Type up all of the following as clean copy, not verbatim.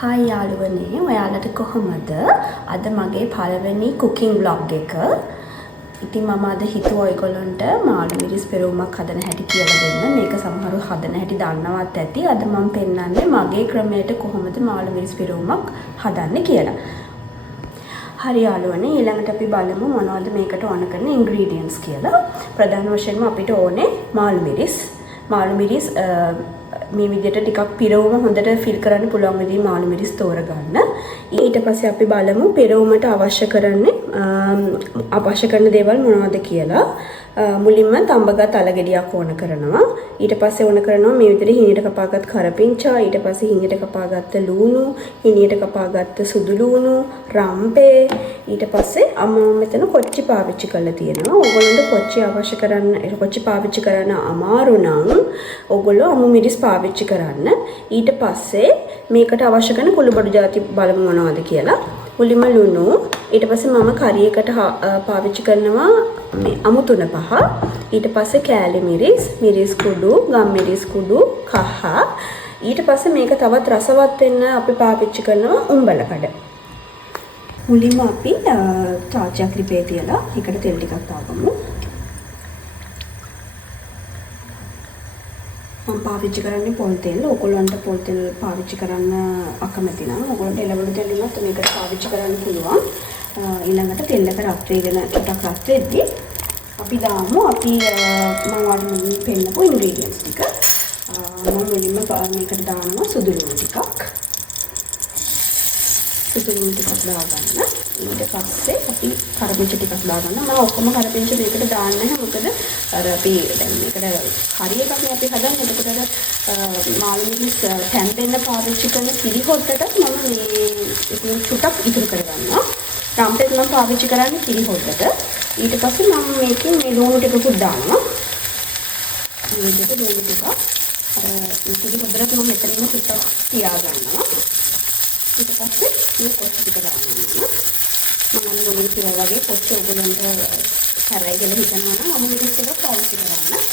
Hi යාළුවනේ ඔයාලට කොහොමද? අද මගේ පළවෙනි කුකින් ව්ලොග් එක. ඉතින් මම අද හිතුවා ඔයගොල්ලන්ට මාළු මිරිස් පෙරුමක් හදන හැටි කියලා දෙන්න. මේක සමහරව හදන හැටි දන්නවත් ඇති. අද මම පෙන්නන්නේ මගේ ක්‍රමයට කොහොමද මාළු මිරිස් පෙරුමක් හදන්නේ කියලා. හරි යාළුවනේ ඊළඟට අපි බලමු මොනවද මේකට ඕන කරන ඉන්ග්‍රීඩියන්ට්ස් කියලා. ප්‍රධාන වශයෙන්ම අපිට ඕනේ මාළු මිරිස්. මාළු මිරිස් මේ විදිහට ටිකක් පිරවුම හොඳට ෆිල් කරන්න පුළුවන් විදිහේ මාළු මිරිස් තෝරගන්න. ඊට පස්සේ අපි බලමු පෙරවුමට අවශ්‍ය කරන දේවල් මොනවද කියලා. මුලින්ම තඹගත් අලගෙඩියක් ඕන කරනවා. ඊට පස්සේ ඕන කරනවා මේ විදිහට හිණියට කපාගත් කරපිංචා, ඊට පස්සේ හිණියට කපාගත්ත ලූණු, හිණියට කපාගත්ත සුදු ලූණු, රම්පේ, ඊට පස්සේ අම්මා මෙතන කොච්චි පාවිච්චි කරලා තියෙනවා. ඕගොල්ලන්ට කොච්චි පාවිච්චි කරන්න අමාරු නම් ඕගොල්ලෝ අමු මිරිස් පාවිච්චි කරන්න. ඊට පස්සේ මේකට අවශ්‍ය කරන කුළුබඩු ಜಾති බලමු මොනවද කියලා. මුලින්ම ලුණු, ඊට පස්සේ මම කරියකට පාවිච්චි කරනවා මේ අමු තුන පහ. ඊට පස්සේ කෑලි මිරිස්, මිරිස් කුඩු, ගම් මිරිස් කුඩු, කහ. ඊට පස්සේ මේක තවත් රසවත් වෙන්න අපි පාවිච්චි කරනවා උඹලකඩ. මුලින්ම අපි තාච්චයක් ලිපේ තියලා ඒකට තෙල් ටිකක් දාගමු. මම පාවිච්චි කරන්නේ පොල් තෙල්. ඔයගොල්ලන්ට පොල් තෙල් පාවිච්චි කරන්න අකමැති නම් ඔයගොල්ලන්ට එළවලු තෙල් උනත් මේකට පාවිච්චි කරන්න පුළුවන්. ඊළඟට තෙල් එක රත් වේගෙන ටිකක් රත් වෙද්දී අපි දාමු මම වඩින් පෙන්නපු ඉන්ග්‍රීඩියන්ට්ස් ටික. මම මුලින්ම මේකට දානවා සුදු ලුණු ටිකක්. සුදු ලුණු ටිකක් දාගන්න. ඊට පස්සේ අපි කරපිංච ටිකක් දාගන්න. මම ඔක්කොම කරපිංච මේකට දාන්නේ නැහැ. මොකද අර අපි දැන් මේකට හරි එකක් නේ අපි හදන්නේ. එතකොට අර මාළු මිරිස් තැන් දෙන්න පාවිච්චි කරන කිරි හොද්දට මම මේ චුට්ටක් ඉතුරු කරගන්නවා. රම්පෙත් මම පාවිච්චි කරන්නේ කිරි හොද්දට. ඊට පස්සේ මම මේකෙන් මේ ලුණු ටිකකුත් දානවා. මේ විදිහට ලුණු ටික අර කිරි හොද්දට මම මෙතනින්ම චුට්ටක් තියාගන්නවා. ඊට පස්සේ මේ කොච්චි ටික දානවා. මම ලුණු ටික වගේ කොච්චි ඔයගොල්ලන්ට කරයි කියලා හිතනවා නම් අමු මිරිස් ටික පාවිච්චි කරන්න.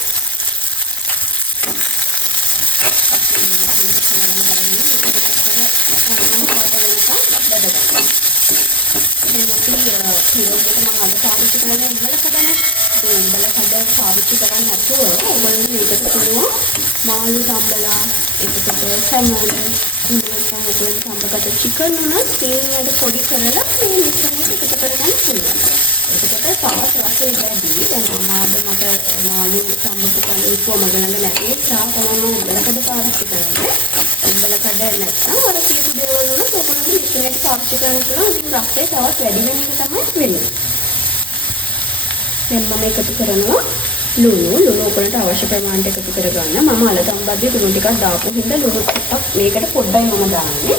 පාවිච්චි කරන්නේ උඹලකඩනේ. උඹලකඩ පාවිච්චි කරන්නේ නැතුව ඔයගොල්ලෝ මේකට පුළුවන් මාළු තම්බලා, එතකොට සැමන්, ඔයගොල්ලෝ තම්බකට චිකන් උනත් සීනියට පොඩි කරලා මේ මිශ්‍රණයට එකතු කරගන්න පුළුවන්. එතකොට තවත් රසය වැඩි. දැන් මට මාළු තම්බපු කලින් මගනන්න නැති නිසා තමයි උඹලකඩ පාවිච්චි කරන්නේ. උඹලකඩ නැත්නම් අර කියපු දේවල් වල ඔයගොල්ලෝ මිශ්‍රණයට පාවිච්චි කරන්න පුළුවන්. ඉතින් රසය තවත් වැඩි වෙන එක තමයි වෙන්නේ. දැන් මම එකතු කරනවා ලුණු ඔයගොල්ලන්ට අවශ්‍ය ප්‍රමාණයට එකතු කරගන්න. මම අලතම්බද්දී ලුණු ටිකක් දාපු හින්දා ලුණු ටිකක් මේකට පොඩ්ඩයි මම දාන්නේ.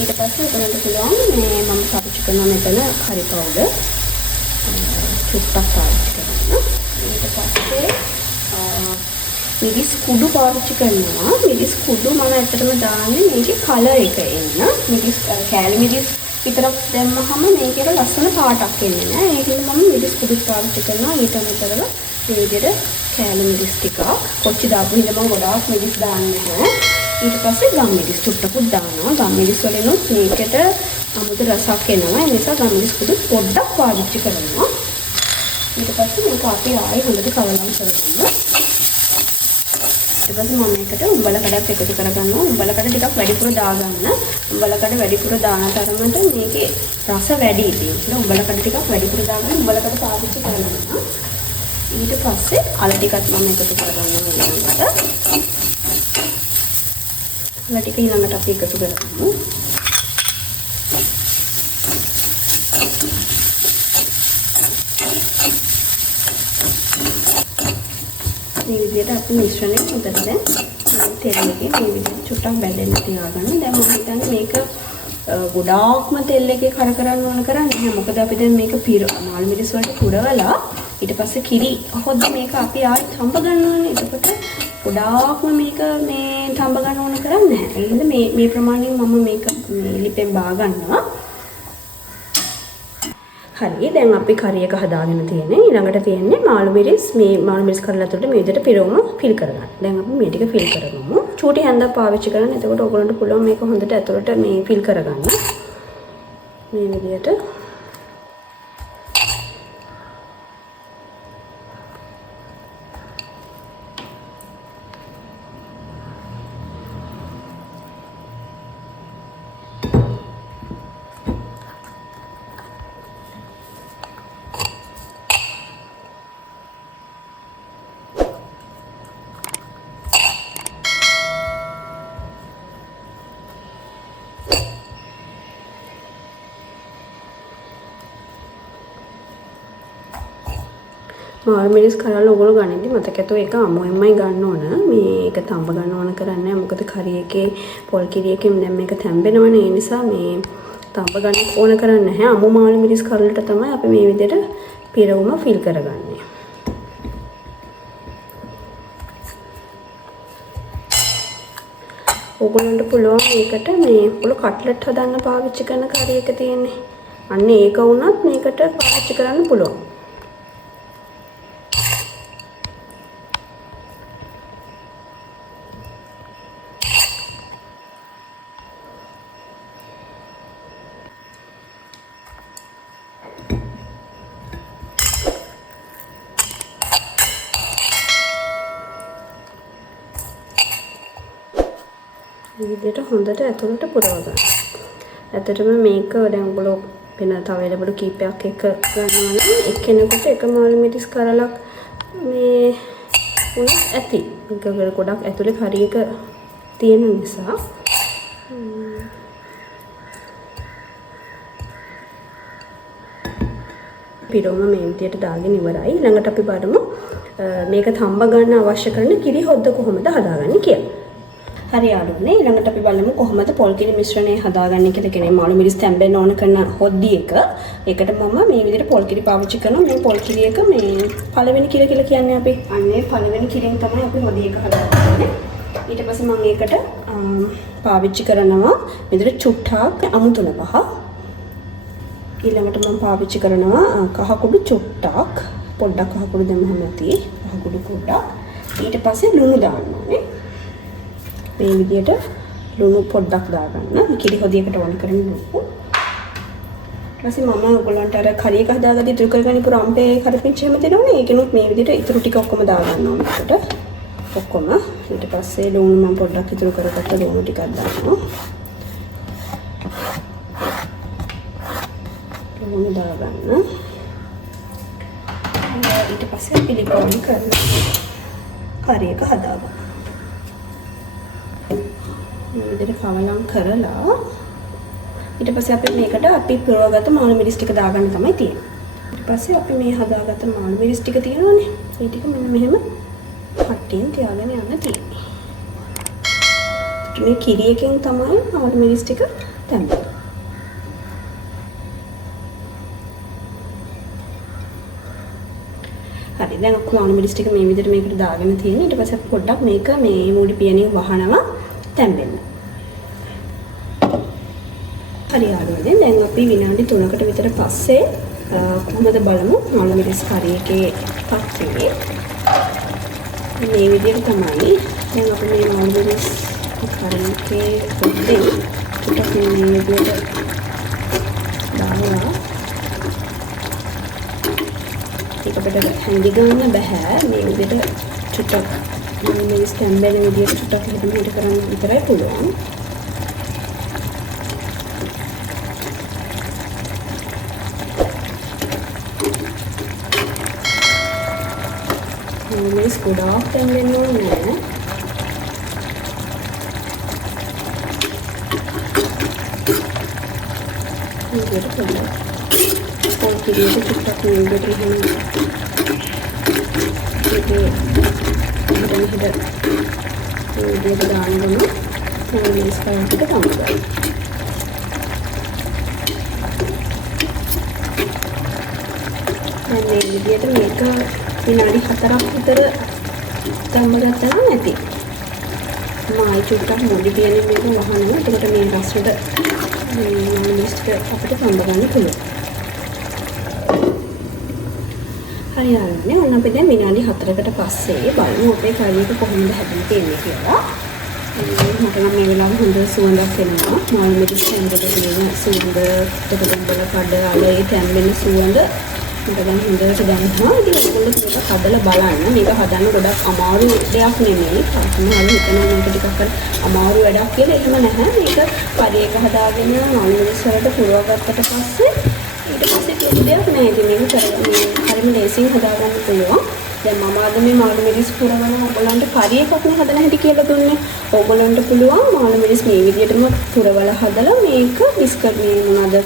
ඊට පස්සේ ඔයගොල්ලන්ට පුළුවන් මේ මම පාවිච්චි කරන මෙතන curry powder චුට්ටක් පාවිච්චි කරන්න. ඊට පස්සේ මිරිස් කුඩු පාවිච්චි කරනවා. මිරිස් කුඩු මම ඇත්තටම දාන්නේ මේකේ කලර් එක එන්න. මිරිස් කෑලි මිරිස් විතරක් දැම්මහම මේකේ ලස්සන පාටක් එන්නේ නැහැ. ඒකෙන් මම මිරිස් කුඩු පාවිච්චි කරනවා. ඊට අමතරව මේ විදිහට කෑලි මිරිස් ටික කොච්චි දාපු හින්දා මම ගොඩාක් මිරිස් දාන්නේ නැහැ. ඊට පස්සේ ගම් මිරිස් චුට්ටකුත් දානවා. ගම් මිරිස් වලිනුත් මේකට අමුතු රසක් එනවා. ඒ නිසා ගම් මිරිස් කුඩු පොඩ්ඩක් පාවිච්චි කරනවා. ඊට පස්සේ මේක අපි ආයෙ හොඳට කවලම් කරගන්නවා. ඊට පස්සේ මම මේකට උඹලකඩත් එකතු කරගන්නවා. උඹලකඩ ටිකක් වැඩිපුර දාගන්න. උඹලකඩ වැඩිපුර දාන තරමට මේකේ රස වැඩි ඉතින්. උඹලකඩ ටිකක් වැඩිපුර දාගන්න උඹලකඩ පාවිච්චි කරනවා. ඊට පස්සේ අල ටිකත් මම එකතු කරගන්නවා ඊළඟට. අල ටික ඊළඟට අපි එකතු කරගමු. මේ විදිහට අපි මිශ්‍රණය හොඳට දැන් තෙල් එකේ මේ විදිහට චුට්ටක් බැදෙන්න තියාගන්න. දැන් මම හිතන්නේ මේක ගොඩාක්ම තෙල් එකේ කරන්න ඕන කරන්නේ නැහැ. මොකද අපි දැන් මේක මාළු මිරිස් වලට පුරවලා ඊට පස්සේ කිරි හොද්ද මේක අපි ආයෙත් තඹ ගන්න ඕනේ. එතකොට ගොඩාක්ම මේක මේ තඹ ගන්න ඕන කරන්නේ නැහැ. ඒ හින්දා මේ ප්‍රමාණයෙන් මම මේක ලිපෙන් බා ගන්නවා. හරි දැන් අපි curry එක හදාගෙන තියෙන්නේ. ඊළඟට තියෙන්නේ මාළු මිරිස්. මේ මාළු මිරිස් කරලා තුඩ මේ විදිහට පිරවුම ෆිල් කරගන්න. දැන් අපි මේ ටික ෆිල් කරගමු. චූටි හැන්දක් පාවිච්චි කරන්න. එතකොට ඔයගොල්ලන්ට පුළුවන් මේක හොඳට ඇතුළට මේ ෆිල් කරගන්න. මේ විදිහට මාළු මිරිස් කරලා ඔයගොල්ලෝ ගනිද්දි මතක ඇතුව ඒක අමුවෙන්මයි ගන්න ඕන. මේක තඹ ගන්න ඕන කරන්නේ මොකද කරි එකේ පොල් කිරි එකෙන් දැන් මේක තැම්බෙනවනේ. ඒ නිසා මේ තඹ ගන්න ඕන කරන්නේ නැහැ. අමු මාළු මිරිස් කරලට තමයි අපි මේ විදිහට පිරවුම ෆිල් කරගන්නේ. ඔයගොල්ලන්ට පුළුවන් මේකට මේ ඔයගොල්ලෝ කට්ලට් හදන්න පාවිච්චි කරන කරි එක තියෙන්නේ. අන්න ඒක වුණත් මේකට පාවිච්චි කරන්න පුළුවන්. මේ විදිහට හොඳට ඇතුළට පුරව ගන්න. ඇත්තටම මේක දැන් ඔයගොල්ලෝ වෙන තව එළවලු කීපයක් එක ගන්නවා නම් එක්කෙනෙකුට එක මාළු මිරිස් කරලක් මේ උනත් ඇති. මේක ගොඩක් ඇතුලේ හරි එක තියෙන නිසා පිරවම මේ විදිහට දාගෙන ඉවරයි. ඊළඟට අපි බලමු මේක තඹ ගන්න අවශ්‍ය කරන කිරි හොද්ද කොහොමද හදාගන්නේ කියලා. හරි යාළුවනේ ඊළඟට අපි බලමු කොහොමද පොල් කිරි මිශ්‍රණය හදාගන්නේ කියලා. කියන්නේ මාළු මිරිස් තැම්බෙන්න ඕන කරන හොද්දි එක. ඒකට මම මේ විදිහට පොල් කිරි පාවිච්චි කරනවා. මේ පොල් කිරි එක මේ පළවෙනි කිරි කියලා කියන්නේ අපි. අන්නේ පළවෙනි කිරියෙන් තමයි අපි හොද්දි එක හදාගන්නේ. ඊට පස්සේ මම ඒකට පාවිච්චි කරනවා විදිහට චුට්ටක් අමු තුන පහ. ඊළඟට මම පාවිච්චි කරනවා කහ කුඩු චුට්ටක්. පොඩ්ඩක් කහ කුඩු දැම්මම ඇති. කහ කුඩු පොඩ්ඩක්. ඊට පස්සේ ලුණු දාන්න ඕනේ. මේ විදිහට ලුණු පොඩ්ඩක් දාගන්න. කිරි හොදියකට ඕන කරන ලුණු. ඊට පස්සේ මම ඔයගොල්ලන්ට අර කරි එක හදාගද්දි ඉතුරු කරගන්න ඉපු රම්පේ කරපිච්ච එහෙම දෙනවනේ. ඒකනොත් මේ විදිහට ඉතුරු ටික ඔක්කොම දාගන්න ඕනේ එකට. ඔක්කොම. ඊට පස්සේ ලුණු මම පොඩ්ඩක් ඉතුරු කරගත්ත ලුණු ටිකක් දානවා. ලුණු දාගන්න. ඊට පස්සේ පිළිපොඩි කරනවා. කරි එක හදාගන්න. මේ විදිහට කවලම් කරලා ඊට පස්සේ අපි මේකට අපි පුරවගත්ත මාළු මිරිස් ටික දාගන්න තමයි තියෙන්නේ. ඊට පස්සේ අපි මේ හදාගත්ත මාළු මිරිස් ටික තියෙනවනේ. ඒ ටික මෙන්න මෙහෙම කට්ටියෙන් තියාගෙන යන්න තියෙන්නේ. මේ කිරි එකෙන් තමයි මාළු මිරිස් ටික තැම්බෙන්නේ. හරි දැන් ඔක්කොම මාළු මිරිස් ටික මේ විදිහට මේකට දාගෙන තියෙන්නේ. ඊට පස්සේ පොඩ්ඩක් මේක මේ මූඩි පියණිය වහනවා තැම්බෙන්න. හරි යාළුවනේ දැන් අපි විනාඩි 3කට විතර පස්සේ කොහොමද බලමු මාළු මිරිස් කරි එකේ පත්තියේ. මේ විදිහට තමයි දැන් අපි මේ මාළු මිරිස් කරි එකේ පොඩ්ඩේ ටිකක් මේ විදිහට දානවා. ඒක අපිට හැංගි ගන්න බෑ. මේ විදිහට ටිකක් මේ ස්ටැම්බෙන විදිහට ටිකක් හිටම හිට කරන්න විතරයි පුළුවන්. මේ ගොඩාක් තැම්බෙන්න ඕනේ නෑ. මේකට පොඩ්ඩක් පොල් කිරියට ටිකක් මේ විදිහට විදිහට දාන්න ඕන. මේ ස්පයිස් එක තමයි. දැන් මේ විදිහට මේක විනාඩි 4ක් විතර තම්බගත්තා නැති. මායි චුට්ටක් මොඩි පියන්නේ මේක වහනවා. එතකොට මේ රසට මේ මිස්ට් අපිට තම්බ ගන්න පුළුවන්. හරි ඔන්න අපි දැන් විනාඩි 4කට පස්සේ බලමු අපේ කරි එක කොහොමද හැදෙන්නේ තියෙන්නේ කියලා. මට නම් මේ වෙලාවේ හොඳ සුවඳක් එනවා. මාළු මිරිස් ඇඟට තියෙන සුවඳ, තකඩම්බල කඩ අලේ තැම්බෙන සුවඳ මට දැන් හොඳට දැනෙනවා. ඉතින් ඔයගොල්ලෝ මේක හදලා බලන්න. මේක හදන්න ගොඩක් අමාරු දෙයක් නෙමෙයි. සමහරවිට හිතනවා මේක ටිකක් අමාරු වැඩක් කියලා. එහෙම නැහැ. මේක පරියක හදාගෙන මාළු මිරිස් වලට පුරවගත්තට පස්සේ ඊට පස්සේ කිසි දෙයක් නැහැ. ඉතින් මේක කරන්නේ හරිම ලේසියෙන් හදාගන්න පුළුවන්. දැන් මම අද මේ මාළු මිරිස් පුරවන ඔයගොල්ලන්ට පරියකක් නේ හදන හැටි කියලා දුන්නේ. ඔයගොල්ලන්ට පුළුවන් මාළු මිරිස් මේ විදිහටම පුරවලා හදලා මේක බිස්කට් මේ මොනවාද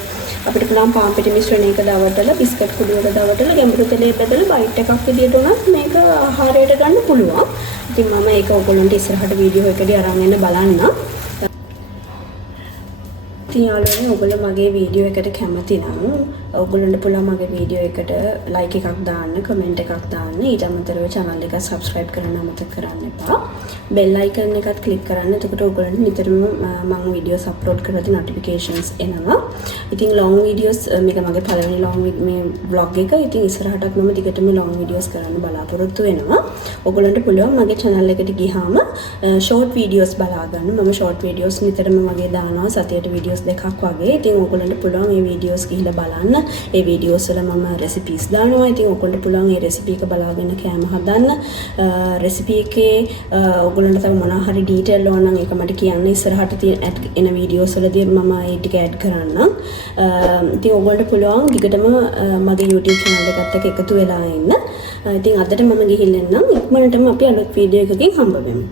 අපිට පුළුවන් පාන් පිටි මිශ්‍රණයක දවටලා බිස්කට් කුඩුවක දවටලා ගැඹුරු තෙලේ බෙදලා බයිට් එකක් විදියට උනත් මේක ආහාරයට ගන්න පුළුවන්. ඉතින් මම ඒක ඔයගොල්ලන්ට ඉස්සරහට වීඩියෝ එකදී අරන් එන්න බලන්න. ඉතින් යාළුවනේ ඔයගොල්ලෝ මගේ වීඩියෝ එකට කැමති නම් ඔයගොල්ලන්ට පුළුවන් මගේ වීඩියෝ එකට ලයික් එකක් දාන්න, කමෙන්ට් එකක් දාන්න. ඊට අමතරව channel එක subscribe කරන්න අමතක කරන්න එපා. bell icon එකත් click කරන්න. එතකොට ඔයගොල්ලන්ට නිතරම මම වීඩියෝස් අප්ලෝඩ් කරද්දී notifications එනවා. ඉතින් long videos මේක මගේ පළවෙනි long මේ vlog එක. ඉතින් ඉස්සරහටත් මම දිගටම long videos කරන්න බලාපොරොත්තු වෙනවා. ඔයගොල්ලන්ට පුළුවන් මගේ channel එකට ගියාම short videos බලා ගන්න. මම short videos නිතරම මගේ දානවා. සතියට videos දෙකක් වගේ. ඉතින් ඔයගොල්ලන්ට පුළුවන් මේ videos ගිහිල්ලා බලන්න. ඒ videos වල මම recipes දානවා. ඉතින් ඔයගොල්ලන්ට පුළුවන් මේ recipe එක බලාගෙන කෑම හදන්න. recipe එකේ ඔයගොල්ලන්ට තව මොනවා හරි detail ඕන නම් ඒක මට කියන්න. ඉස්සරහට තියෙන එන videos වලදී මම ඒ ටික add කරන්නම්. ඉතින් ඔයගොල්ලන්ට පුළුවන් දිගටම මගේ YouTube channel එකත් එක්ක එකතු වෙලා ඉන්න. ඉතින් අදට මම ගිහින් එන්නම්. ඉක්මනටම අපි අලුත් වීඩියෝ එකකින් හම්බ වෙමු.